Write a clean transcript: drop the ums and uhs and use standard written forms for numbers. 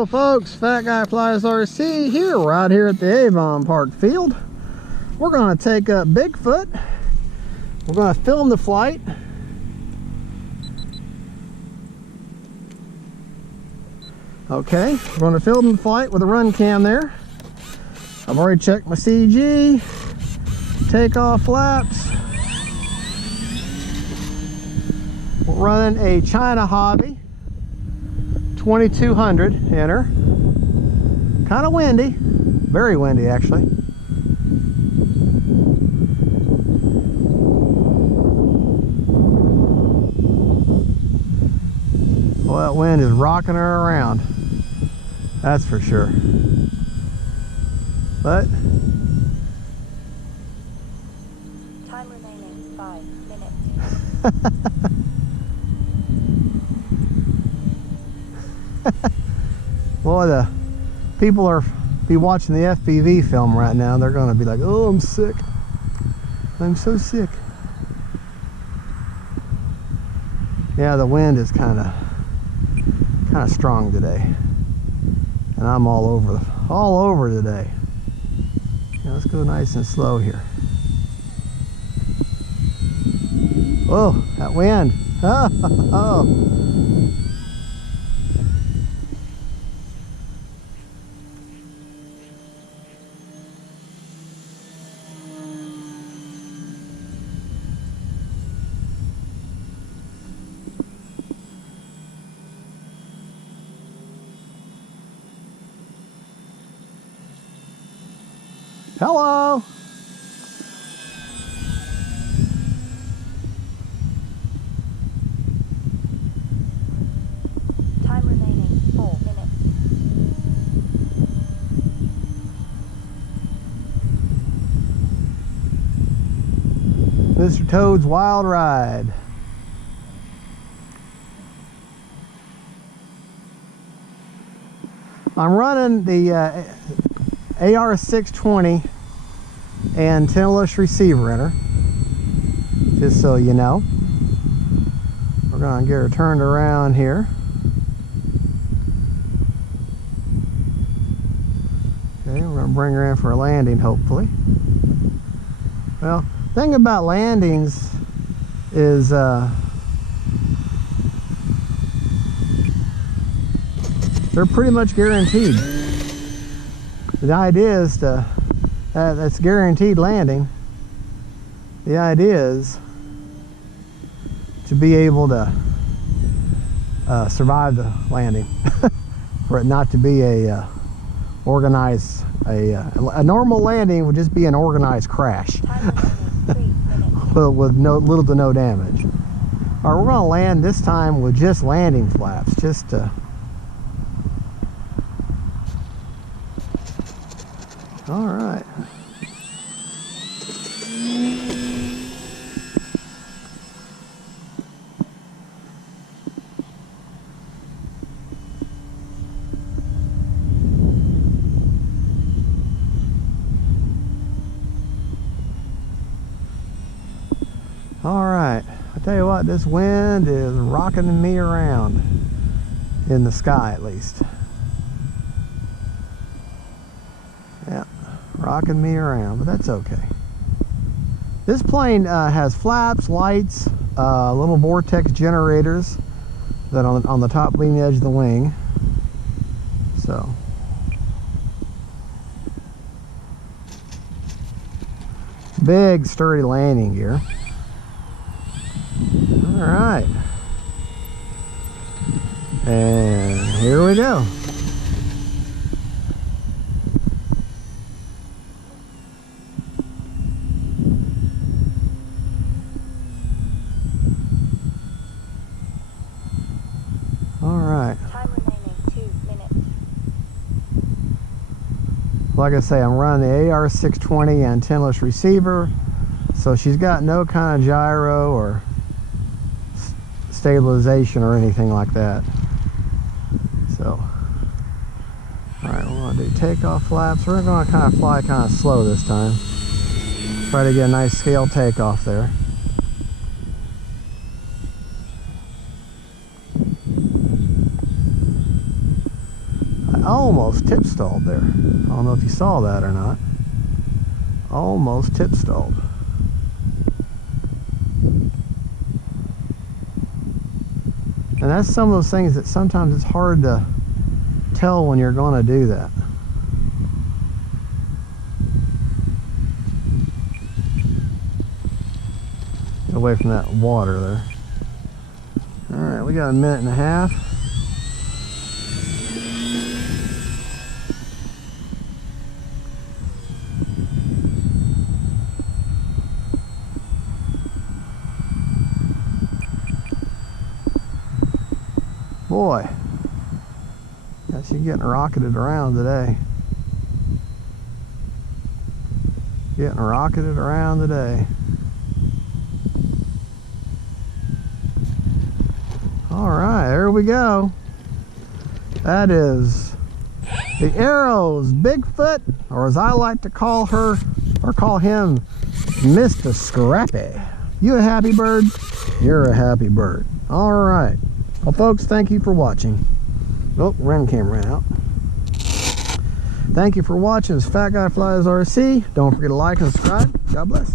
Hello folks, Fat Guy Flies RC here, right here at the Avon Park field. We're going to take up Bigfoot. We're going to film the flight. Okay, we're going to film the flight with a run cam there. I've already checked my CG, takeoff flaps. We're running a China Hobby 2200 inner. Kind of windy, very windy actually. Well, that wind is rocking her around, that's for sure. But time remaining 5 minutes. Boy, the people are be watching the FPV film right now. They're going to be like, "Oh, I'm sick. I'm so sick." Yeah, the wind is kind of strong today, and I'm all over today. Yeah, let's go nice and slow here. Oh, that wind! Oh. Hello. Time remaining 4 minutes. Mr. Toad's Wild Ride. I'm running the AR620 antennaless receiver in her, just so you know. We're going to get her turned around here. Okay, we're going to bring her in for a landing, hopefully. Well, the thing about landings is they're pretty much guaranteed. The idea is that's guaranteed landing. The idea is to be able to survive the landing, for it not to be a organized, a normal landing would just be an organized crash, but with little to no damage. All right, we're going to land this time with just landing flaps, just to. All right. All right. I tell you what, this wind is rocking me around in the sky, at least. Yeah. Rocking me around, but that's okay. This plane has flaps, lights, little vortex generators that on the top leading edge of the wing. So big sturdy landing gear. All right, and here we go. Time remaining 2 minutes. Like I say, I'm running the AR620 antennaless receiver, so she's got no kind of gyro or stabilization or anything like that. So, all right, we're going to do takeoff flaps. We're going to kind of fly kind of slow this time. Try to get a nice scale takeoff there. almost tip stalled there. I don't know if you saw that or not. Almost tip stalled. And that's some of those things that sometimes it's hard to tell when you're going to do that. Get away from that water there. Alright, we got a minute and a half. Boy, yeah, she's getting rocketed around today. Getting rocketed around today. All right, there we go. That is the Arrows Bigfoot, or as I like to call her, or call him, Mr. Scrappy. You a happy bird? You're a happy bird. All right. Well, folks, thank you for watching. Oh, ram cam ran out. Thank you for watching. This Fat Guy Flies RC. Don't forget to like and subscribe. God bless.